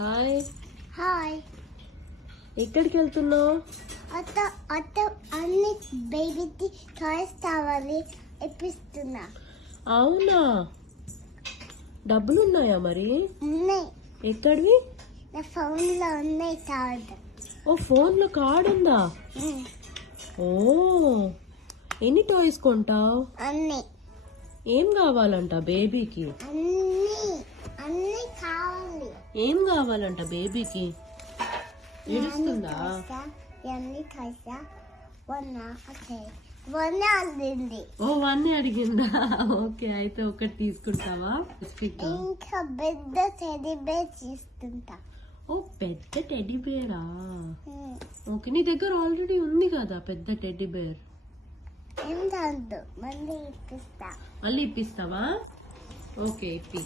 Hi. Hi. ఎక్కడికి వెళ్తున్నావు? అన్ని బేబీకి టాయ్స్ కావాలి ఇప్పిస్తున్నా. అవునా, డబ్బులు ఉన్నాయా మరి? ఉన్నాయి. ఎక్కడివి? నా ఫోన్లో ఉన్నాయి కార్డ్. ఓ, ఫోన్లో కార్డ్ ఉందా? ఓ, ఎన్ని టాయ్స్ కొంటావు? అన్ని. ఏం కావాలంట బేబీకి? అన్ని కావాలి. ఏం కావాలంట బేబీకి? ఏడుస్తుందా? అన్ని టాయ్స్ వన్ అడిగింది. ఓ, 1 అడిగిందా? ఓకే, అయితే ఒకటి తీసుకుంటావా? ఇంకా పెద్ద టెడ్డీ బేర్ తీసుకుంటా. ఓ, పెద్ద టెడ్డీ బేరా? ఓకే, నీ దగ్గర ఆల్రెడీ ఉంది కదా పెద్ద టెడ్డీ బేర్. ఏం కాదు, మళ్ళీ ఇప్పిస్తా. మళ్ళీ ఇప్పిస్తావా? ఓకే, ఇప్పి.